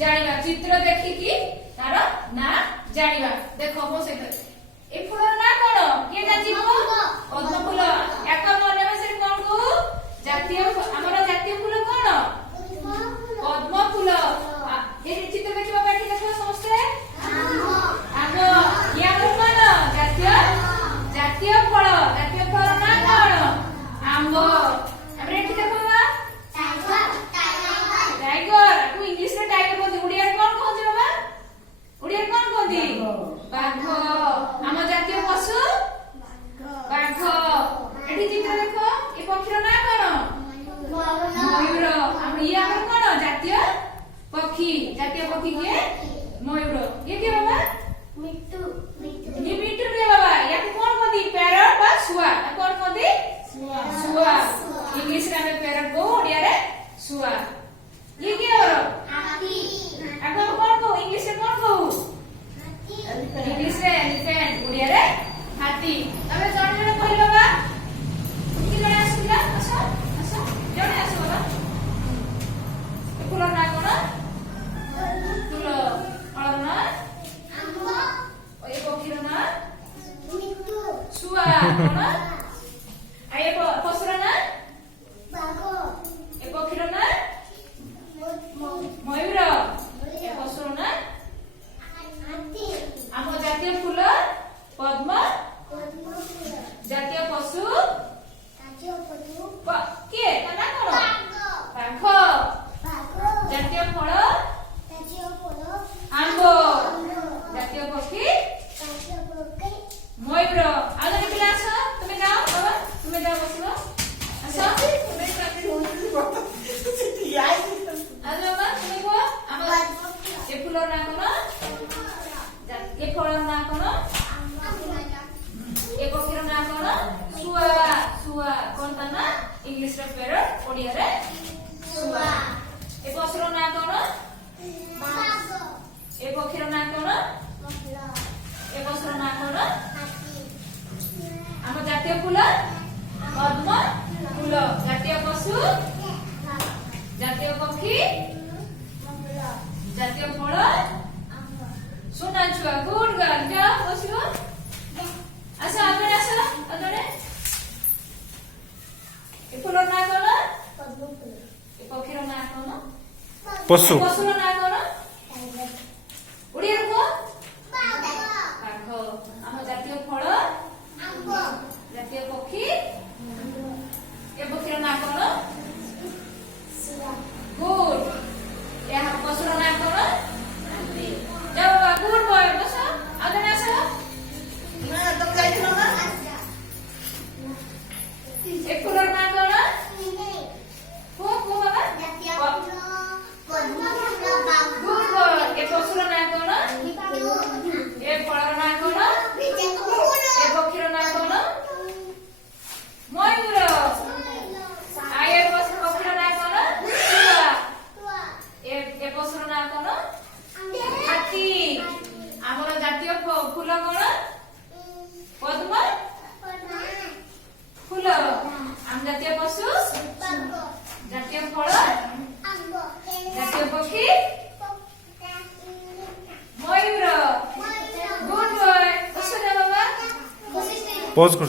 ଜାଣିବା ଚିତ୍ର ଦେଖିକି ତାର ନାଁ ଜାଣିବା। ଦେଖ ମୋ ସହିତ ଏ ଫୁଲର ନାଁ କଣ କିଏ ଜାଣିବ? ପଦ୍ମ ଫୁଲ। ୟାକୁ ମନେ ଭାଷାରେ କଣ କହୁ? ଜାତୀୟ ଆମର ଜାତୀୟ ଫୁଲ କଣ? ପଦ୍ମ ଫୁଲ। ଏ ଚିତ୍ର ଦେଖିବା ପାଇଁ ଦେଖ ସମସ୍ତେ ଆମ୍ବ। ଇଏ ଆମର କଣ? ଜାତୀୟ ଫଳ। ଜାତୀୟ ଫଳର ନାଁ କଣ? ଆମ୍ବ। ଆମେ ଏଠି ଦେଖ टाइगर को इंग्लिश रे टाइगर बोलते ओडिया रे कोन कहନ୍ତି बाबा? ओडिया रे कोन कहନ୍ତି? बाघ। हम जातीय पशु बाघ। एठी चित्र देखो ए पक्षीर ना कोन? मयूर। हम ये हमर कोन? जातीय पक्षी। जातीय पक्षी के मयूर। ये के बाबा? मिट्टू। ये मिट्टू रे बाबा। या कोन कहନ୍ତି? पैरट बा सुआ। कोन कहନ୍ତି? सुआ। इंग्लिश रे हम पैरट को ओडिया रे सुआ। ये क्या हो रहा? हाथी। अब हम कौन को इंग्लिश में कौन को? हाथी। इंग्लिश में एलिफेंट, ओडिया रे हाथी। तबे जण जण कहले बाबा कि जण आसीला आसा आसा जण आसो बाबा। ए फुल ना कोन? फुल। फल ना आंबो। ओ ए पक्षीर ना मिट्टू। सुआ। कोन? आए पशुर ना बाघ। ए पक्षीर ना मयूर। ए पशुर ना हाथी। आम जातीय फूल पद्म। जातीय पशु के ना कोन? बाघ। जातीय फल आंबो। जातीय पक्षी मयूर। आउ जने पिला आस तुमे जाओ बाबा तुमे जाओ बसिबो आस आज बाबा तुमे को हम ए फुलर ना कोन? ए फलर ना कोन? ए पक्षीर ना कोन? सुआ। सुआ कोन ता ना इंग्लिश रे पैरट ओडिया रे सुआ। ए पशुर ना कोन? बाघ। ए पक्षीर ना कोन? ए पशुर ना कोन? हम जातीय फूल पद्म फूल। जातीय पशु जातीय पक्षी जातीय फल सुना छुआ। गुड गर्ल जाओ बसिबो आस आगे आस अदरे। ए फुलर ना कोन? पद्म फूल। ए पक्षीर ना कोन? पशु। पशुर ना कोन? ओडिया रे को बाघ। हम जातीय फल आंबो। जातीय पक्षी ए पक्षीर ना कोन? गुड। ए हम पशुर ना कोन? जाओ बाबा गुड बॉय बस आगे आस ना तुम जाइथिलो ना। ए फुलर ना कोन? को बाबा? जातीय पद्म फूल बाघ। Good boy. ए पशुर ना कोन? ए फलर ना कोन? ए पक्षीर ना कोन? मयूर। आए पक्षीर ना कोन? सुआ। ए पशुर ना कोन? हाथी। हमर जातीय फूल कोन? पद्म फूल। हम जातीय पशु जातीय फल जातीय पक्षी मयूर। Good boy. बस जा बाबा पॉज कर।